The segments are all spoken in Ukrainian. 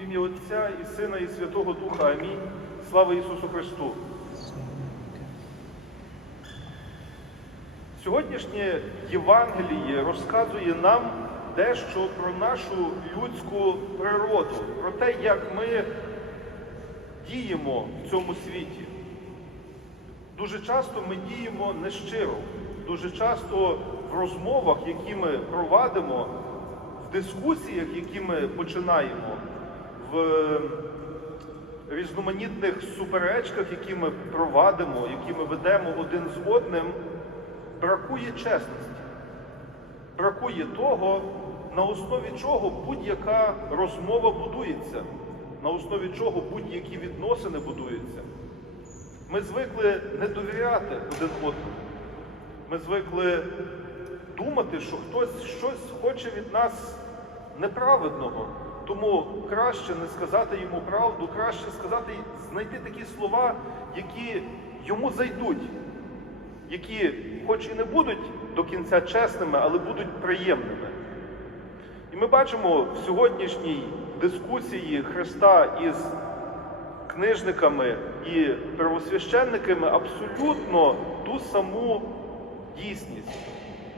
В ім'я Отця і Сина, і Святого Духа. Амінь. Слава Ісусу Христу! Сьогоднішнє Євангеліє розказує нам дещо про нашу людську природу, про те, як ми діємо в цьому світі. Дуже часто ми діємо нещиро, дуже часто в розмовах, які ми провадимо, в дискусіях, які ми починаємо, в різноманітних суперечках, які ми провадимо, які ми ведемо один з одним, бракує чесності, бракує того, на основі чого будь-яка розмова будується, на основі чого будь-які відносини будуються. Ми звикли не довіряти один одному. Ми звикли думати, що хтось щось хоче від нас неправедного. Тому краще не сказати йому правду, краще сказати, знайти такі слова, які йому зайдуть, які, хоч і не будуть до кінця чесними, але будуть приємними. І ми бачимо в сьогоднішній дискусії Христа із книжниками і первосвященниками абсолютно ту саму дійсність.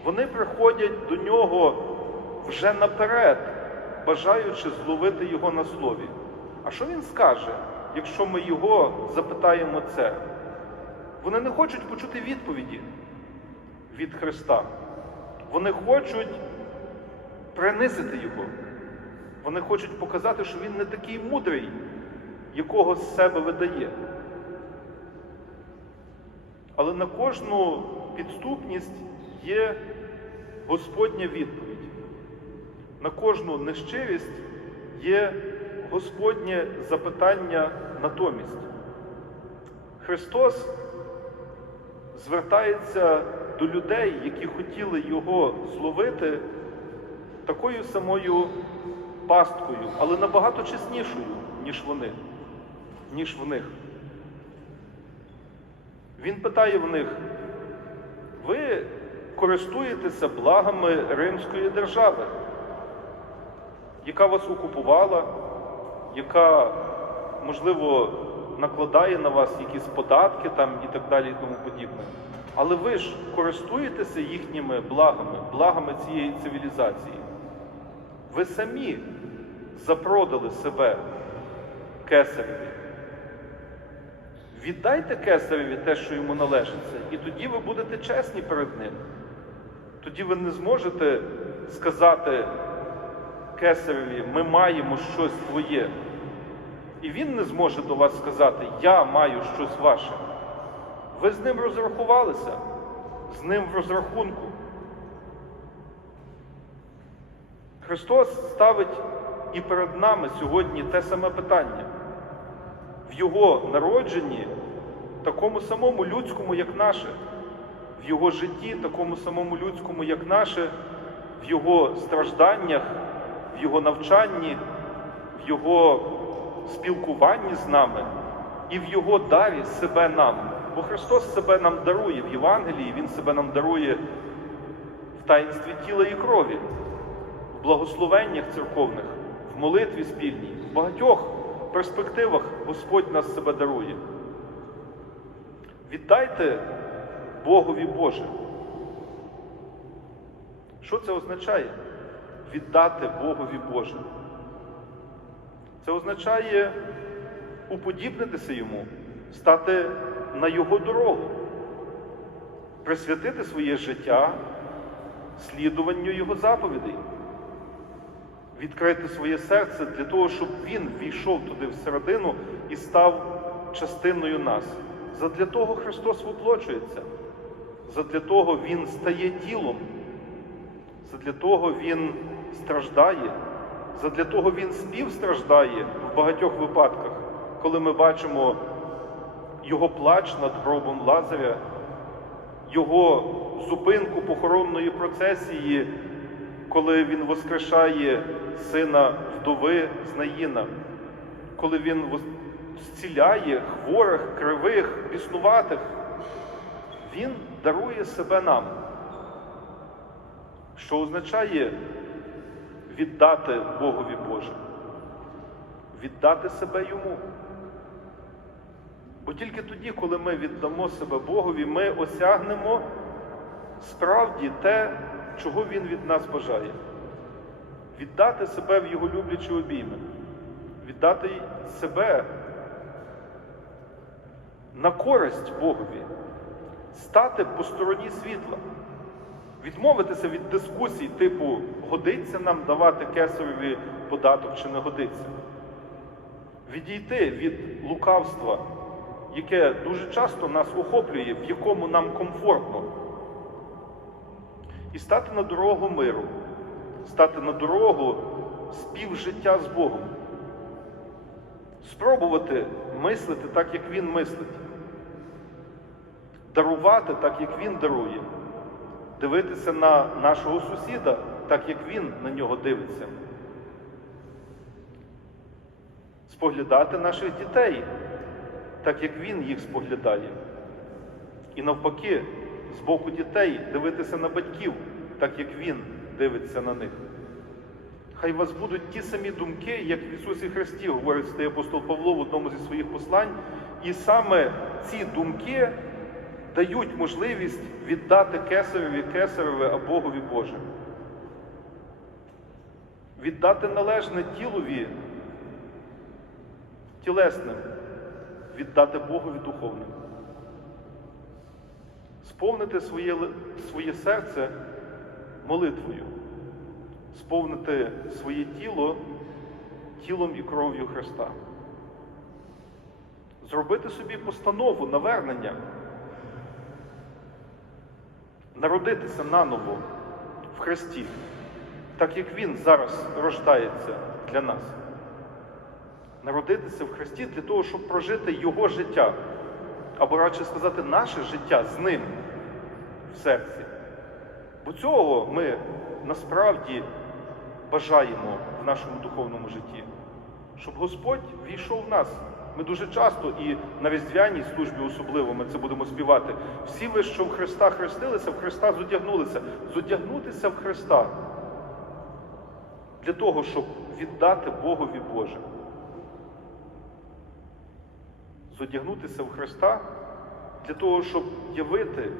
Вони приходять до нього вже наперед, бажаючи зловити його на слові. А що він скаже, якщо ми його запитаємо це? Вони не хочуть почути відповіді від Христа. Вони хочуть принизити його. Вони хочуть показати, що він не такий мудрий, якого з себе видає. Але на кожну підступність є Господня відповідь. На кожну нещирість є Господнє запитання натомість. Христос звертається до людей, які хотіли Його зловити такою самою пасткою, але набагато чеснішою, ніж вони, ніж в них. Він питає в них, ви користуєтеся благами Римської держави, яка вас окупувала, яка, можливо, накладає на вас якісь податки там і так далі і тому подібне. Але ви ж користуєтеся їхніми благами, благами цієї цивілізації. Ви самі запродали себе кесареві. Віддайте кесареві те, що йому належиться, і тоді ви будете чесні перед ним. Тоді ви не зможете сказати кесареві, ми маємо щось твоє. І він не зможе до вас сказати, я маю щось ваше. Ви з ним розрахувалися, з ним в розрахунку. Христос ставить і перед нами сьогодні те саме питання. В Його народженні, такому самому людському, як наше, в Його житті, такому самому людському, як наше, в Його стражданнях, Його навчанні, в Його спілкуванні з нами і в Його дарі себе нам. Бо Христос себе нам дарує в Євангелії, Він себе нам дарує в таїнстві тіла і крові, в благословеннях церковних, в молитві спільній, в багатьох перспективах Господь нас себе дарує. Віддайте Богові Боже. Що це означає? Віддати Богові Боже. Це означає уподібнитися йому, стати на його дорогу, присвятити своє життя слідуванню Його заповідей, відкрити своє серце для того, щоб він війшов туди всередину і став частиною нас. Задля того Христос воплочується, задля того Він стає тілом, задля того Він страждає, задля того Він співстраждає в багатьох випадках, коли ми бачимо його плач над гробом Лазаря, його зупинку похоронної процесії, коли він воскрешає сина вдови з Наїна, коли він зціляє хворих, кривих, біснуватих, він дарує себе нам, що означає віддати Богові Боже. віддати себе йому. Бо тільки тоді, коли ми віддамо себе Богові, ми осягнемо справді те, чого Він від нас бажає. Віддати себе в Його люблячі обійми, віддати себе на користь Богові, стати по стороні світла, відмовитися від дискусій типу годиться нам давати кесареві податок чи не годиться. Відійти від лукавства, яке дуже часто нас охоплює, в якому нам комфортно, і стати на дорогу миру, стати на дорогу співжиття з Богом, спробувати мислити так, як Він мислить, дарувати так, як Він дарує, дивитися на нашого сусіда, так як Він на нього дивиться. Споглядати наших дітей, так як Він їх споглядає. І навпаки, з боку дітей дивитися на батьків, так як Він дивиться на них. Хай у вас будуть ті самі думки, як в Ісусі Христі, говорить святий апостол Павло в одному зі своїх послань. І саме ці думки дають можливість віддати кесареві кесареве, а Богові Боже. Віддати належне тілові тілесним, віддати Богові духовним. Сповнити своє, своє серце молитвою, сповнити своє тіло тілом і кров'ю Христа. Зробити собі постанову навернення, народитися наново в Христі, так як Він зараз рождається для нас. Народитися в Христі для того, щоб прожити Його життя, або радше сказати, наше життя з Ним в серці. Бо цього ми насправді бажаємо в нашому духовному житті, щоб Господь війшов в нас. Ми дуже часто і на різдвяній службі особливо ми це будемо співати. Всі ви, що в Христа хрестилися, в Христа зодягнулися. Зодягнутися в Христа для того, щоб віддати Богові Боже. Зодягнутися в Христа для того, щоб явити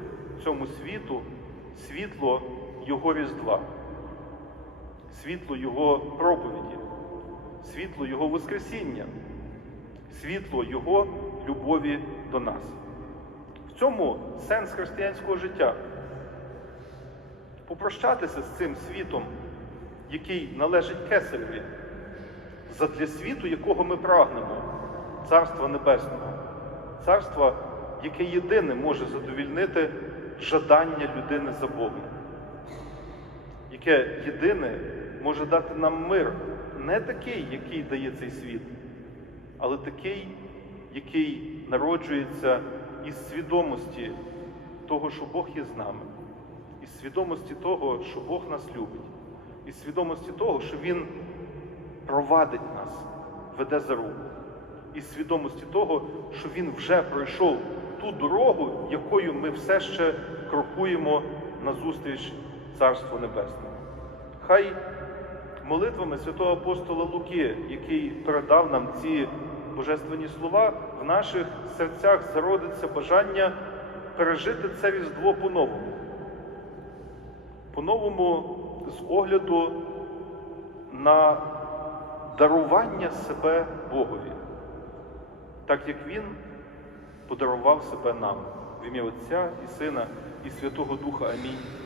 цьому світу світло Його Різдва, світло Його проповіді, світло Його Воскресіння, світло Його любові до нас. В цьому сенс християнського життя. Попрощатися з цим світом, який належить кесареві, задля світу, якого ми прагнемо, Царства Небесного, царства, яке єдине може задовільнити жадання людини за Богом, яке єдине може дати нам мир, не такий, який дає цей світ, але такий, який народжується із свідомості того, що Бог є з нами, із свідомості того, що Бог нас любить, із свідомості того, що Він провадить нас, веде за руку, із свідомості того, що Він вже пройшов ту дорогу, якою ми все ще крокуємо назустріч Царству Небесному. Хай молитвами святого апостола Луки, який передав нам ці божественні слова, в наших серцях зародиться бажання пережити це Різдво по-новому. По-новому з огляду на дарування себе Богові, так як Він подарував себе нам в ім'я Отця і Сина і Святого Духа. Амінь.